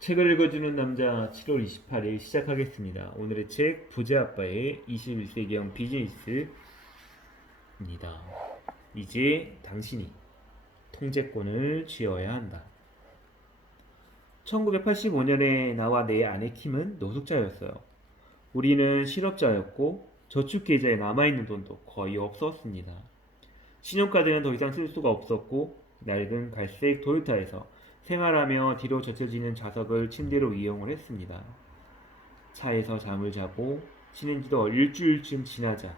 책을 읽어주는 남자 7월 28일 시작하겠습니다. 오늘의 책 부자 아빠의 21세기형 비즈니스입니다. 이제 당신이 통제권을 쥐어야 한다. 1985년에 나와 내 아내 킴은 노숙자였어요. 우리는 실업자였고 저축계좌에 남아있는 돈도 거의 없었습니다. 신용카드는 더 이상 쓸 수가 없었고 낡은 갈색 토요타에서 생활하며 뒤로 젖혀지는 좌석을 침대로 이용을 했습니다. 차에서 잠을 자고 지낸 지도 일주일쯤 지나자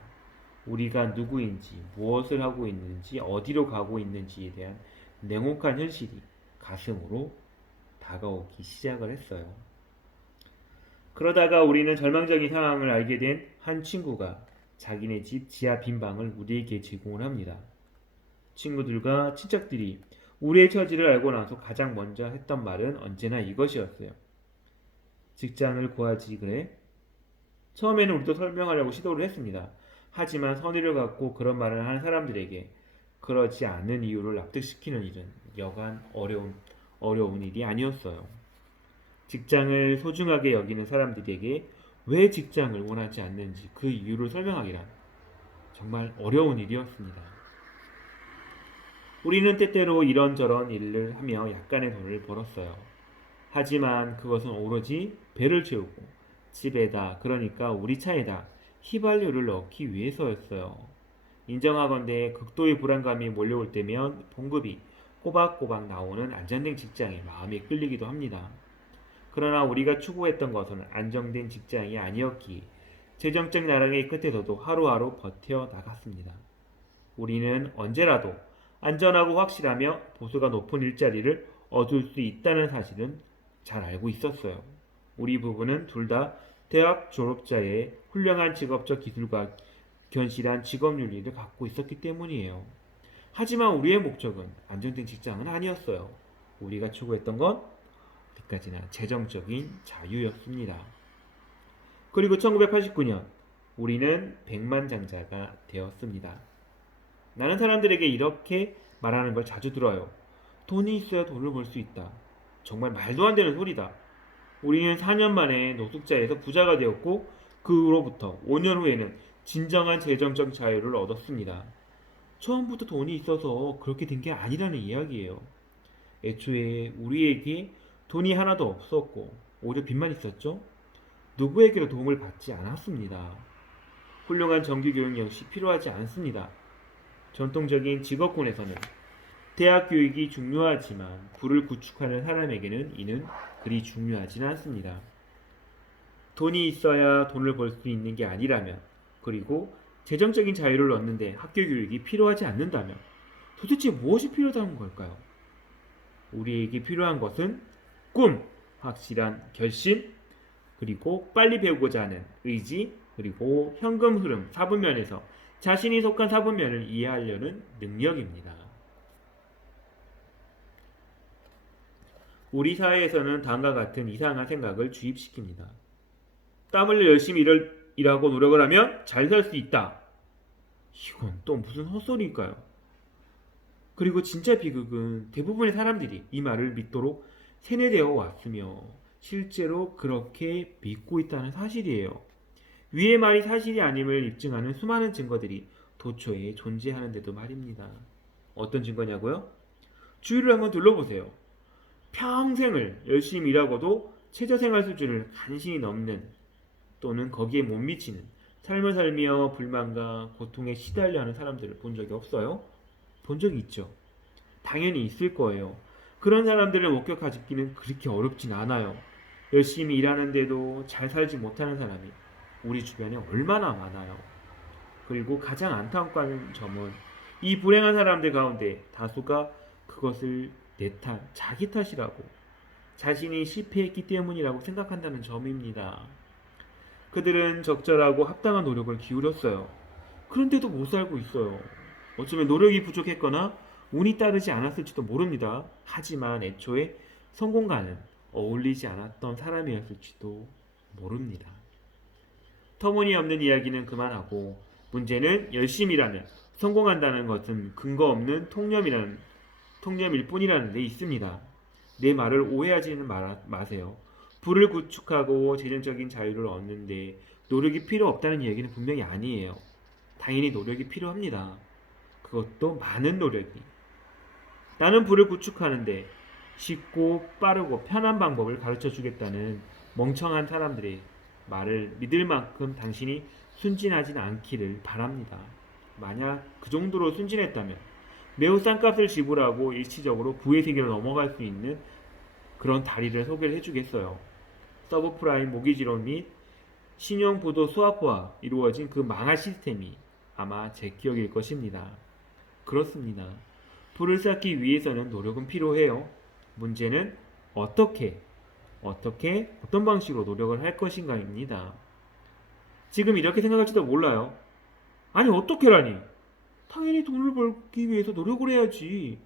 우리가 누구인지, 무엇을 하고 있는지, 어디로 가고 있는지에 대한 냉혹한 현실이 가슴으로 다가오기 시작을 했어요. 그러다가 우리는 절망적인 상황을 알게 된 한 친구가 자기네 집 지하 빈방을 우리에게 제공을 합니다. 친구들과 친척들이 우리의 처지를 알고 나서 가장 먼저 했던 말은 언제나 이것이었어요. 직장을 구하지 그래? 처음에는 우리도 설명하려고 시도를 했습니다. 하지만 선의를 갖고 그런 말을 하는 사람들에게 그러지 않는 이유를 납득시키는 일은 여간 어려운 일이 아니었어요. 직장을 소중하게 여기는 사람들에게 왜 직장을 원하지 않는지 그 이유를 설명하기란 정말 어려운 일이었습니다. 우리는 때때로 이런저런 일을 하며 약간의 돈을 벌었어요. 하지만 그것은 오로지 배를 채우고 집에다, 그러니까 우리 차에다 휘발유를 넣기 위해서였어요. 인정하건대 극도의 불안감이 몰려올 때면 봉급이 꼬박꼬박 나오는 안정된 직장에 마음이 끌리기도 합니다. 그러나 우리가 추구했던 것은 안정된 직장이 아니었기에 재정적 나락의 끝에서도 하루하루 버텨 나갔습니다. 우리는 언제라도 안전하고 확실하며 보수가 높은 일자리를 얻을 수 있다는 사실은 잘 알고 있었어요. 우리 부부는 둘 다 대학 졸업자의 훌륭한 직업적 기술과 견실한 직업 윤리를 갖고 있었기 때문이에요. 하지만 우리의 목적은 안정된 직장은 아니었어요. 우리가 추구했던 건 어디까지나 재정적인 자유였습니다. 그리고 1989년 우리는 백만장자가 되었습니다. 나는 사람들에게 이렇게 말하는 걸 자주 들어요. 돈이 있어야 돈을 벌 수 있다. 정말 말도 안 되는 소리다. 우리는 4년 만에 노숙자에서 부자가 되었고 그로부터 5년 후에는 진정한 재정적 자유를 얻었습니다. 처음부터 돈이 있어서 그렇게 된 게 아니라는 이야기예요. 애초에 우리에게 돈이 하나도 없었고 오히려 빚만 있었죠. 누구에게도 도움을 받지 않았습니다. 훌륭한 정규교육 역시 필요하지 않습니다. 전통적인 직업군에서는 대학 교육이 중요하지만 부를 구축하는 사람에게는 이는 그리 중요하지는 않습니다. 돈이 있어야 돈을 벌 수 있는 게 아니라면, 그리고 재정적인 자유를 얻는데 학교 교육이 필요하지 않는다면 도대체 무엇이 필요하다는 걸까요? 우리에게 필요한 것은 꿈, 확실한 결심, 그리고 빨리 배우고자 하는 의지, 그리고 현금 흐름, 사분면에서 자신이 속한 사분면을 이해하려는 능력입니다. 우리 사회에서는 다음과 같은 이상한 생각을 주입시킵니다. 땀 흘려 열심히 일하고 노력을 하면 잘 살 수 있다. 이건 또 무슨 헛소리일까요? 그리고 진짜 비극은 대부분의 사람들이 이 말을 믿도록 세뇌되어 왔으며 실제로 그렇게 믿고 있다는 사실이에요. 위의 말이 사실이 아님을 입증하는 수많은 증거들이 도처에 존재하는데도 말입니다. 어떤 증거냐고요? 주위를 한번 둘러보세요. 평생을 열심히 일하고도 최저생활 수준을 간신히 넘는 또는 거기에 못 미치는 삶을 살며 불만과 고통에 시달려 하는 사람들을 본 적이 없어요? 본 적이 있죠. 당연히 있을 거예요. 그런 사람들을 목격하기는 그렇게 어렵진 않아요. 열심히 일하는데도 잘 살지 못하는 사람이 우리 주변에 얼마나 많아요. 그리고 가장 안타까운 점은 이 불행한 사람들 가운데 다수가 그것을 내 탓, 자기 탓이라고, 자신이 실패했기 때문이라고 생각한다는 점입니다. 그들은 적절하고 합당한 노력을 기울였어요. 그런데도 못 살고 있어요. 어쩌면 노력이 부족했거나 운이 따르지 않았을지도 모릅니다. 하지만 애초에 성공과는 어울리지 않았던 사람이었을지도 모릅니다. 터무니없는 이야기는 그만하고 문제는 열심히 일하면 성공한다는 것은 근거 없는 통념일 뿐이라는 데 있습니다. 내 말을 오해하지는 마세요. 부를 구축하고 재정적인 자유를 얻는데 노력이 필요 없다는 얘기는 분명히 아니에요. 당연히 노력이 필요합니다. 그것도 많은 노력이. 나는 부를 구축하는데 쉽고 빠르고 편한 방법을 가르쳐 주겠다는 멍청한 사람들의 말을 믿을 만큼 당신이 순진하진 않기를 바랍니다. 만약 그 정도로 순진했다면 매우 싼 값을 지불하고 일시적으로 부의 세계로 넘어갈 수 있는 그런 다리를 소개를 해주겠어요. 서브프라임 모기지론 및 신용부도 스와프와 이루어진 그 망할 시스템이 아마 제 기억일 것입니다. 그렇습니다. 부를 쌓기 위해서는 노력은 필요해요. 문제는 어떤 방식으로 노력을 할 것인가입니다. 지금 이렇게 생각할지도 몰라요. 아니, 어떻게라니? 당연히 돈을 벌기 위해서 노력을 해야지.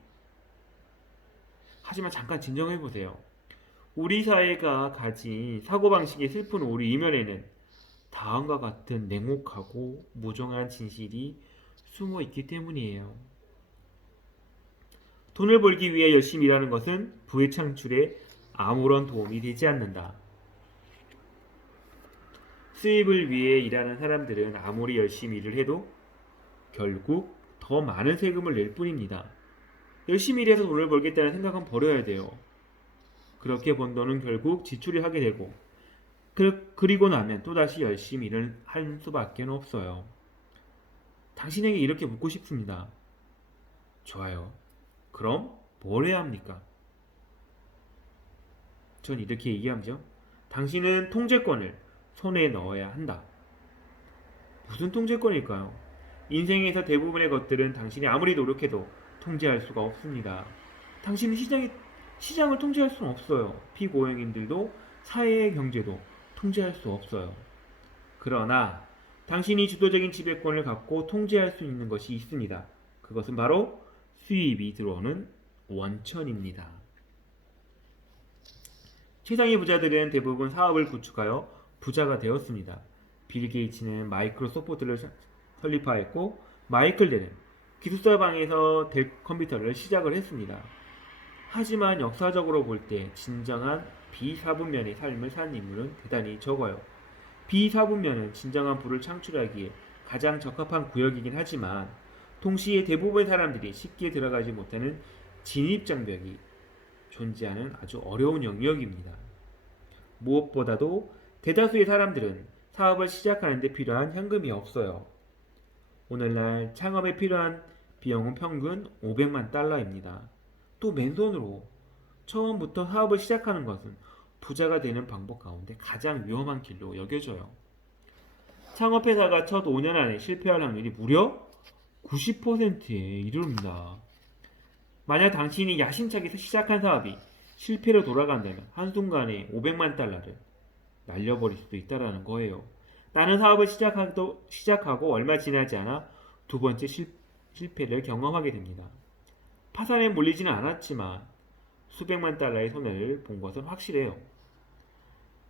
하지만 잠깐 진정해보세요. 우리 사회가 가진 사고방식의 슬픈 우리 이면에는 다음과 같은 냉혹하고 무정한 진실이 숨어 있기 때문이에요. 돈을 벌기 위해 열심히 일하는 것은 부의 창출에 아무런 도움이 되지 않는다. 수입을 위해 일하는 사람들은 아무리 열심히 일을 해도 결국 더 많은 세금을 낼 뿐입니다. 열심히 일해서 돈을 벌겠다는 생각은 버려야 돼요. 그렇게 번 돈은 결국 지출을 하게 되고 그리고 나면 또다시 열심히 일을 할 수밖에 없어요. 당신에게 이렇게 묻고 싶습니다. 좋아요. 그럼 뭘 해야 합니까? 전 이렇게 얘기하죠. 당신은 통제권을 손에 넣어야 한다. 무슨 통제권일까요? 인생에서 대부분의 것들은 당신이 아무리 노력해도 통제할 수가 없습니다. 당신은 시장을 통제할 수는 없어요. 피고용인들도 사회의 경제도 통제할 수 없어요. 그러나 당신이 주도적인 지배권을 갖고 통제할 수 있는 것이 있습니다. 그것은 바로 수입이 들어오는 원천입니다. 세상의 부자들은 대부분 사업을 구축하여 부자가 되었습니다. 빌 게이츠는 마이크로소프트를 설립하였고 마이클 델은 기숙사방에서 델 컴퓨터를 시작을 했습니다. 하지만 역사적으로 볼 때 진정한 비사분면의 삶을 산 인물은 대단히 적어요. 비사분면은 진정한 부를 창출하기에 가장 적합한 구역이긴 하지만 동시에 대부분의 사람들이 쉽게 들어가지 못하는 진입장벽이 존재하는 아주 어려운 영역입니다. 무엇보다도 대다수의 사람들은 사업을 시작하는 데 필요한 현금이 없어요. 오늘날 창업에 필요한 비용은 평균 500만 달러입니다. 또 맨손으로 처음부터 사업을 시작하는 것은 부자가 되는 방법 가운데 가장 위험한 길로 여겨져요. 창업회사가 첫 5년 안에 실패할 확률이 무려 90%에 이릅니다. 만약 당신이 야심차게 시작한 사업이 실패로 돌아간다면 한순간에 500만 달러를 날려버릴 수도 있다는 거예요. 나는 사업을 시작하고 얼마 지나지 않아 두 번째 실패를 경험하게 됩니다. 파산에 몰리지는 않았지만 수백만 달러의 손해를 본 것은 확실해요.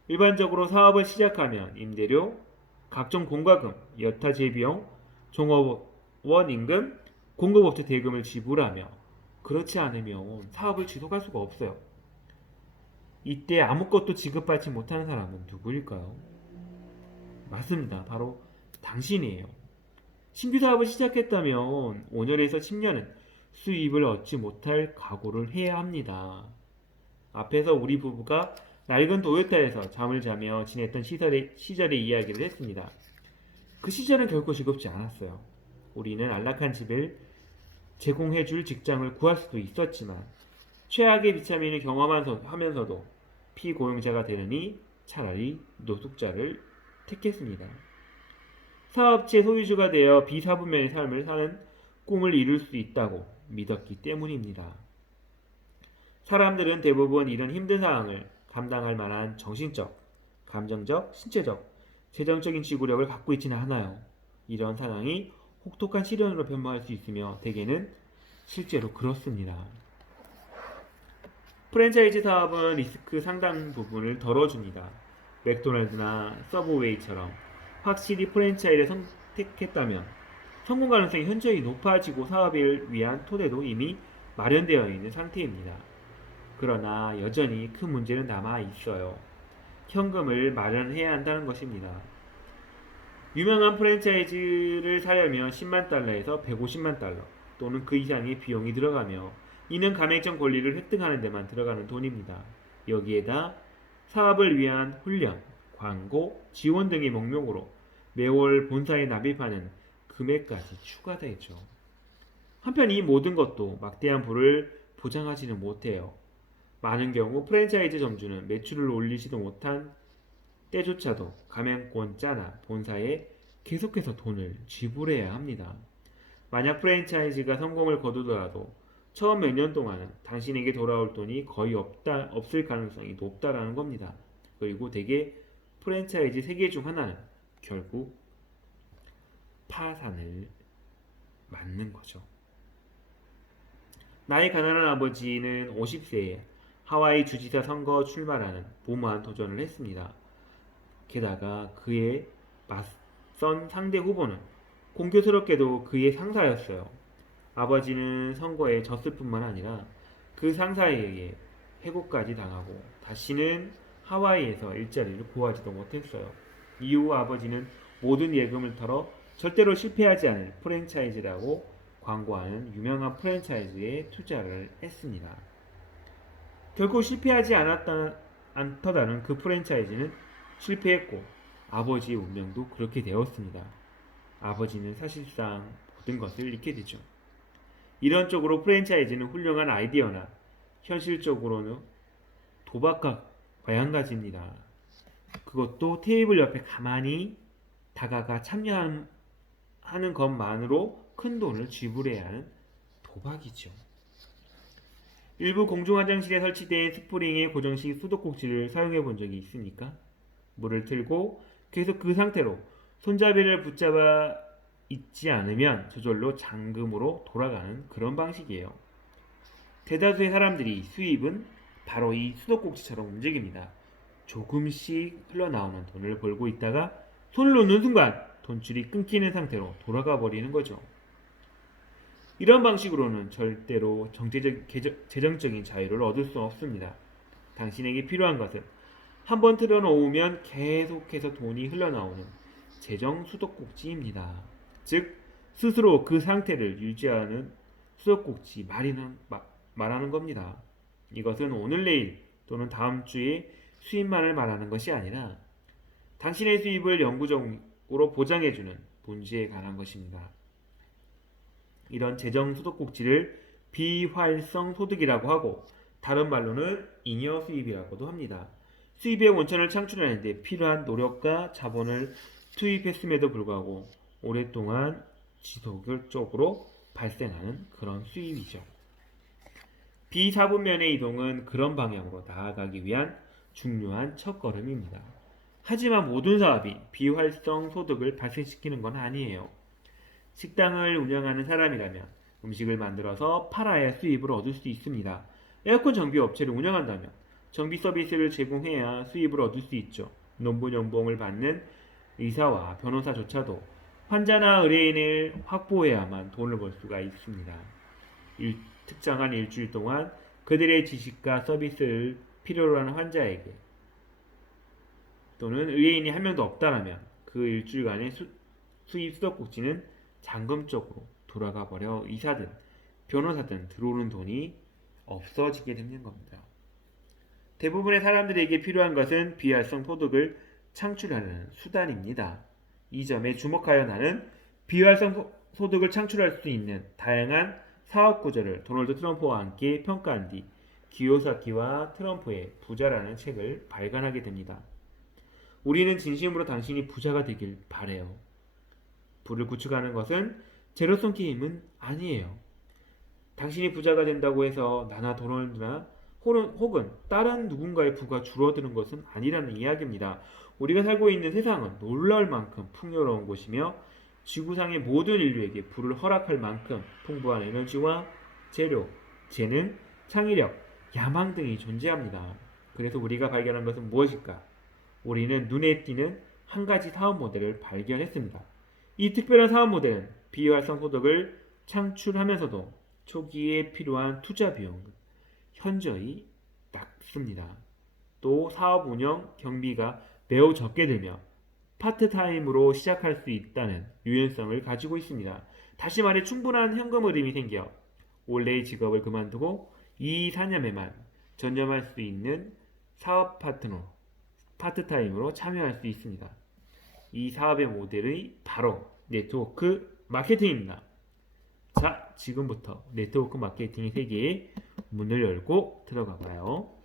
일반적으로 사업을 시작하면 임대료, 각종 공과금, 여타 재비용, 종업원 임금, 공급업체 대금을 지불하며 그렇지 않으면 사업을 지속할 수가 없어요. 이때 아무것도 지급받지 못하는 사람은 누구일까요? 맞습니다. 바로 당신이에요. 신규 사업을 시작했다면 5년에서 10년은 수입을 얻지 못할 각오를 해야 합니다. 앞에서 우리 부부가 낡은 도요타에서 잠을 자며 지냈던 시절의 이야기를 했습니다. 그 시절은 결코 즐겁지 않았어요. 우리는 안락한 집을 제공해줄 직장을 구할 수도 있었지만 최악의 비참인을 경험하면서도 피고용자가 되느니 차라리 노숙자를 택했습니다. 사업체 소유주가 되어 비사분면의 삶을 사는 꿈을 이룰 수 있다고 믿었기 때문입니다. 사람들은 대부분 이런 힘든 상황을 감당할 만한 정신적, 감정적, 신체적, 재정적인 지구력을 갖고 있지는 않아요. 이런 상황이 혹독한 시련으로 변모할 수 있으며 대개는 실제로 그렇습니다. 프랜차이즈 사업은 리스크 상당 부분을 덜어줍니다. 맥도날드나 서브웨이처럼 확실히 프랜차이즈를 선택했다면 성공 가능성이 현저히 높아지고 사업을 위한 토대도 이미 마련되어 있는 상태입니다. 그러나 여전히 큰 문제는 남아 있어요. 현금을 마련해야 한다는 것입니다. 유명한 프랜차이즈를 사려면 10만 달러에서 150만 달러 또는 그 이상의 비용이 들어가며 이는 가맹점 권리를 획득하는 데만 들어가는 돈입니다. 여기에다 사업을 위한 훈련, 광고, 지원 등의 목록으로 매월 본사에 납입하는 금액까지 추가되죠. 한편 이 모든 것도 막대한 부를 보장하지는 못해요. 많은 경우 프랜차이즈 점주는 매출을 올리지도 못한 때조차도 가맹권자나 본사에 계속해서 돈을 지불해야 합니다. 만약 프랜차이즈가 성공을 거두더라도 처음 몇 년 동안은 당신에게 돌아올 돈이 거의 없을 가능성이 높다라는 겁니다. 그리고 대개 프랜차이즈 세계 중 하나는 결국 파산을 맞는 거죠. 나이 가난한 아버지는 50세에 하와이 주지사 선거 출마라는 무모한 도전을 했습니다. 게다가 그의 맞선 상대 후보는 공교스럽게도 그의 상사였어요. 아버지는 선거에 졌을 뿐만 아니라 그 상사에게 해고까지 당하고 다시는 하와이에서 일자리를 구하지도 못했어요. 이후 아버지는 모든 예금을 털어 절대로 실패하지 않을 프랜차이즈라고 광고하는 유명한 프랜차이즈에 투자를 했습니다. 결국 실패하지 않더라는 그 프랜차이즈는 실패했고 아버지의 운명도 그렇게 되었습니다. 아버지는 사실상 모든 것을 잃게 되죠. 이런 쪽으로 프랜차이즈는 훌륭한 아이디어나 현실적으로는 도박과 마찬가지입니다. 그것도 테이블 옆에 가만히 다가가 참여하는 것만으로 큰 돈을 지불해야 하는 도박이죠. 일부 공중화장실에 설치된 스프링의 고정식 수도꼭지를 사용해 본 적이 있습니까? 물을 틀고 계속 그 상태로 손잡이를 붙잡아 있지 않으면 저절로 잠금으로 돌아가는 그런 방식이에요. 대다수의 사람들이 수입은 바로 이 수도꼭지처럼 움직입니다. 조금씩 흘러나오는 돈을 벌고 있다가 손을 놓는 순간 돈줄이 끊기는 상태로 돌아가 버리는 거죠. 이런 방식으로는 절대로 재정적인 자유를 얻을 수 없습니다. 당신에게 필요한 것은 한번 틀어놓으면 계속해서 돈이 흘러나오는 재정 수도꼭지입니다. 즉 스스로 그 상태를 유지하는 수도꼭지 말하는 겁니다. 이것은 오늘 내일 또는 다음 주에 수입만을 말하는 것이 아니라 당신의 수입을 영구적으로 보장해주는 문제에 관한 것입니다. 이런 재정 수도꼭지를 비활성 소득이라고 하고 다른 말로는 잉여 수입이라고도 합니다. 수입의 원천을 창출하는 데 필요한 노력과 자본을 투입했음에도 불구하고 오랫동안 지속적으로 발생하는 그런 수입이죠. 비사분면의 이동은 그런 방향으로 나아가기 위한 중요한 첫걸음입니다. 하지만 모든 사업이 비활성 소득을 발생시키는 건 아니에요. 식당을 운영하는 사람이라면 음식을 만들어서 팔아야 수입을 얻을 수 있습니다. 에어컨 정비 업체를 운영한다면 정비 서비스를 제공해야 수입을 얻을 수 있죠. 논문 연봉을 받는 의사와 변호사조차도 환자나 의뢰인을 확보해야만 돈을 벌 수가 있습니다. 특정한 일주일 동안 그들의 지식과 서비스를 필요로 하는 환자에게 또는 의뢰인이 한 명도 없다라면 그 일주일간의 수입 수도꼭지는 잠금 쪽으로 돌아가 버려 의사든 변호사든 들어오는 돈이 없어지게 되는 겁니다. 대부분의 사람들에게 필요한 것은 비활성 소득을 창출하는 수단입니다. 이 점에 주목하여 나는 비활성 소득을 창출할 수 있는 다양한 사업 구조를 도널드 트럼프와 함께 평가한 뒤 기요사키와 트럼프의 부자라는 책을 발간하게 됩니다. 우리는 진심으로 당신이 부자가 되길 바래요. 부를 구축하는 것은 제로섬 게임은 아니에요. 당신이 부자가 된다고 해서 나나 도널드나 혹은 다른 누군가의 부가 줄어드는 것은 아니라는 이야기입니다. 우리가 살고 있는 세상은 놀라울 만큼 풍요로운 곳이며 지구상의 모든 인류에게 부를 허락할 만큼 풍부한 에너지와 재료, 재능, 창의력, 야망 등이 존재합니다. 그래서 우리가 발견한 것은 무엇일까? 우리는 눈에 띄는 한 가지 사업 모델을 발견했습니다. 이 특별한 사업 모델은 비활성 소득을 창출하면서도 초기에 필요한 투자 비용을 현저히 낮습니다. 또 사업 운영 경비가 매우 적게 들며 파트타임으로 시작할 수 있다는 유연성을 가지고 있습니다. 다시 말해 충분한 현금 흐름이 생겨 원래의 직업을 그만두고 이 산업에만 전념할 수 있는 사업 파트타임으로 참여할 수 있습니다. 이 사업의 모델이 바로 네트워크 마케팅입니다. 자, 지금부터 네트워크 마케팅의 세계에 문을 열고 들어가 봐요.